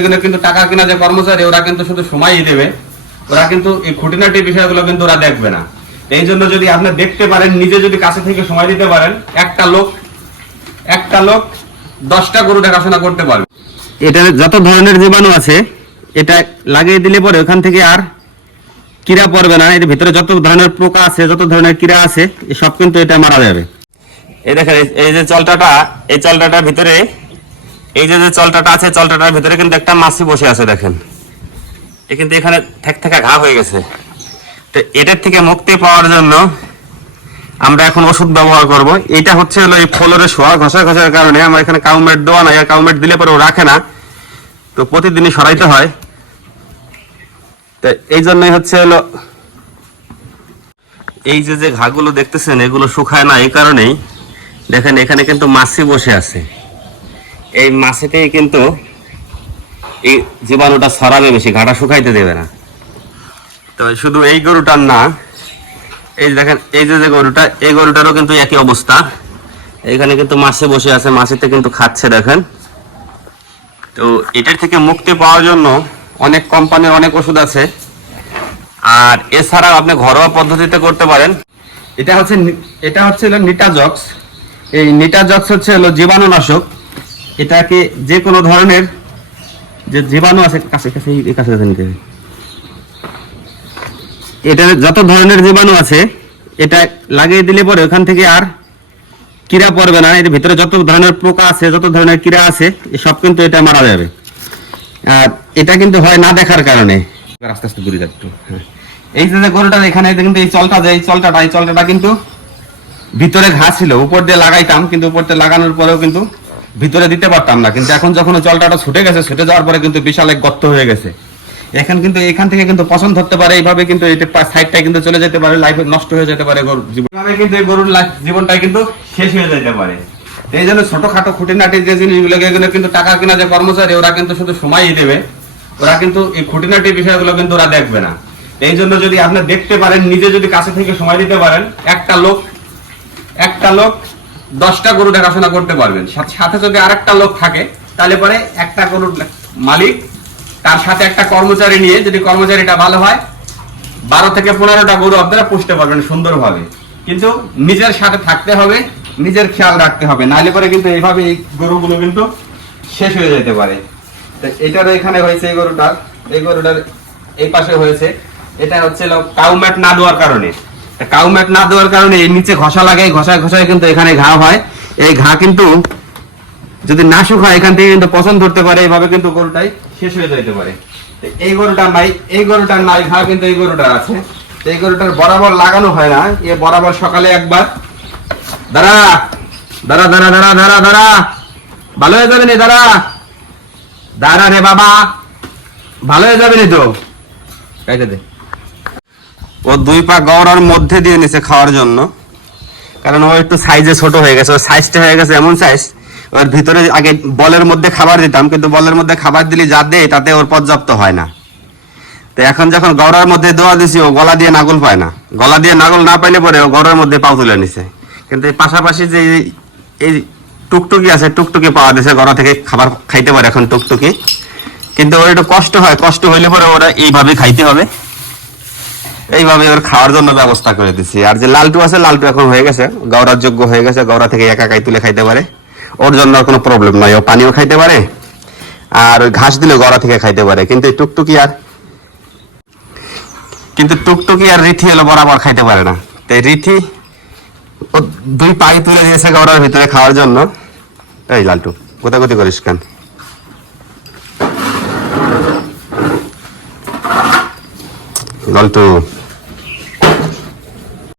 এগুলো কিন্তু টাকা কিনা যে কর্মচারী ওরা কিন্তু শুধু সময়ই দেবে। ওরা কিন্তু এই খুঁটিনাটি বিষয়গুলো কিন্তু ওরা দেখবে না। এই জন্য যদি আপনি দেখতে পারেন নিজে যদি কাছে থেকে সময় দিতে পারেন একটা লোক একটা লোক দশটা গরু দেখাশোনা করতে পারবে। এটা যত ধরনের জীবাণু আছে এটা লাগিয়ে দিলে পরে ওখান থেকে আর কিরা পড়বে না। এর ভিতরে যত ধরনের পোকা আছে যত ধরনের কিরা আছে সব কিন্তু এটা মারা যাবে। এই দেখেন এই- এই যে চলটাটা এই চলটাটার ভিতরে এই যে চলটাটা আছে, চলটাটার ভিতরে কিন্তু একটা মাছি বসে আছে, দেখেন। এ কিন্তু এখানে ঠেক থেকে ঘা হয়ে গেছে। তো এটার থেকে মুক্তি পাওয়ার জন্য আমরা এখন ওষুধ ব্যবহার করব। এটা হচ্ছে হলো এই ফলরে শোয়া, ঘষা, ঘষার কারণে আমার এখানে কাউমেট দেওয়া নাই, আর কাউমেট দিলে পরে ও রাখে না। তো প্রতিদিনই সরাইতে হয়। তো এই জন্যই হচ্ছে হলো এই যে যে ঘাগুলো দেখতেছেন, এগুলো শুকায় না, এই কারণেই দেখেন এখানে কিন্তু মাছি বসে আছে। এই মাছিতেই কিন্তু এই জীবাণুটা ছড়াবে বেশি, ঘাটা শুকাইতে দেবে না। তো শুধু এই গরুটার না, এই দেখেন, এই যে যে গরুটা, এই গরুটারও কিন্তু একই অবস্থা। এখানে কিন্তু মাছে বসে আছে, মাছিতে কিন্তু খাচ্ছে, দেখেন। তো এটার থেকে মুক্তি পাওয়ার জন্য অনেক কোম্পানির অনেক ওষুধ আছে। আর এছাড়াও আপনি ঘরোয়া পদ্ধতিতে করতে পারেন। এটা হচ্ছে এটা হচ্ছে নিটাজক্স। এই নিটাজক্স হচ্ছে হলো জীবাণুনাশক। এটাকে যে কোনো ধরনের যে জীবাণু আছে, কাছে কাছে কাছে কাছে নিতে হবে। এটা যত ধরনের জীবাণু আছে, এটা লাগিয়ে দিলে পরে ওখান থেকে আর কিরা পড়বে না এর ভিতরে যত ধরনের পোকা আছে, যত ধরনের কিরা আছে সব কিন্তু এটা মারা যাবে আর এটা কিন্তু হয় না দেখার কারণে আস্তে আস্তে ঘুরে যাচ্ছে হ্যাঁ। এই যে গরুটা এখানে কিন্তু এই চলটা যে, এই চলটাটা এই চলটাটা কিন্তু ভিতরে ঘাস ছিল, উপর দিয়ে লাগাইতাম, কিন্তু উপর দিয়ে লাগানোর পরেও কিন্তু ভিতরে দিতে পারতাম না। কিন্তু এখন যখন চলটাটা ছুটে গেছে, ছুটে যাওয়ার পরে কিন্তু বিশাল এক গর্ত হয়ে গেছে। এখন কিন্তু এখান থেকে কিন্তু পছন্দ ধরতে পারে, এইভাবে কিন্তু এটা সাইডটা কিন্তু চলে যেতে পারে লাইফ নষ্ট হয়ে যেতে পারে গরুর জীবন। কিন্তু গরুর life- জীবনটা কিন্তু শেষ হয়ে যেতে পারে। এই জন্য ছোটখাটো খুঁটিনাটি যে জিনিসগুলো, এগুলো কিন্তু টাকা কিনা যে কর্মচারী, ওরা কিন্তু শুধু সময়ই দেবে। ওরা কিন্তু এই খুঁটিনাটি বিষয়গুলো কিন্তু ওরা দেখবে না। এই জন্য যদি আপনি দেখতে পারেন, নিজে যদি কাছে থেকে সময় দিতে পারেন, একটা লোক একটা লোক দশটা গরু দেখাশোনা করতে পারবেন। সাথে- যদি আরেকটা লোক থাকে, তাহলে পরে একটা গরুর মালিক, তার সাথে একটা কর্মচারী নিয়ে যদি কর্মচারীটা ভালো হয়, বারো থেকে পনেরোটা গরু আপনারা পুষতে পারবেন সুন্দরভাবে। কিন্তু নিজের সাথে থাকতে হবে, নিজের খেয়াল রাখতে হবে। নাহলে পরে কিন্তু এইভাবে এই গরুগুলো কিন্তু শেষ হয়ে যেতে পারে। তো এটারও এখানে হয়েছে এই গরুটার এই গরুটার এই পাশে হয়েছে। এটা হচ্ছে কাউম্যাট না দেওয়ার কারণে। কাউম্যাট না দেওয়ার কারণে এই নিচে ঘষা লাগে ঘষায় ঘষায় কিন্তু এখানে ঘা হয়। এই ঘা কিন্তু যদি না শুকায় এখান থেকে কিন্তু পছন্দ ধরতে পারে এইভাবে কিন্তু গরুটাই শেষ হয়ে যেতে পারে। এই গরুটা নাই, এই গরুটার নাই, ঘা কিন্তু এই গরুটা আছে। এই গরুটার বরাবর লাগানো হয় না, এ বরাবর সকালে একবার। দাঁড়া দাঁড়া দাঁড়া দাঁড়া দাঁড়া দাঁড়া। ভালো হয়ে যাবে নি, দাঁড়া। দাঁড়া রে বাবা, ভালো হয়ে যাবে নি তো? কাইতে দে। ও দুই পা গওড়ার মধ্যে দিয়ে নিছে খাওয়ার জন্য। কারণ ও একটু সাইজে ছোট হয়ে গেছে ওর সাইজটা হয়ে গেছে এমন সাইজ ওর ভিতরে আগে বলের মধ্যে খাবার দিতাম, কিন্তু বলের মধ্যে খাবার দিলে যা দেয় তাতে ওর পর্যাপ্ত হয় না। তো এখন যখন গড়ার মধ্যে দোয়া দিছি, ও গলা দিয়ে নাগল পায় না। গলা দিয়ে নাগল না পাইলে পরে ও গড়ার মধ্যে পাও তুলে নিছে। কিন্তু পাশাপাশি যে এই টুকটুকি আছে, টুকটুকি পাওয়া দিছে, গড়া থেকে খাবার খাইতে পারে এখন টুকটুকি। কিন্তু ওর একটু কষ্ট হয়, কষ্ট হইলে পরে ওরা এইভাবে খাইতে হবে। এইভাবে ওর খাওয়ার জন্য ব্যবস্থা করে দিছি। আর যে লালটু আছে, লালটু এখন হয়ে গেছে, গৌরার যোগ্য হয়ে গেছে, গৌরা থেকে একা একাই তুলে খাইতে পারে। ওর জন্য কোনো প্রবলেম নাই, ও পানিও খাইতে পারে, আর ঘাস দিলে গড়া থেকে খাইতে পারে। কিন্তু টুকটুকি আর কিন্তু টুকটুকি আর রিথি হলো বরাবর খাইতে পারে না। তো এই রিথি ও দুই পাই তুলে দিয়েছে গড়ার ভিতরে খাওয়ার জন্য। এই লালটু, গোতাগতি করিস কেন? লালটু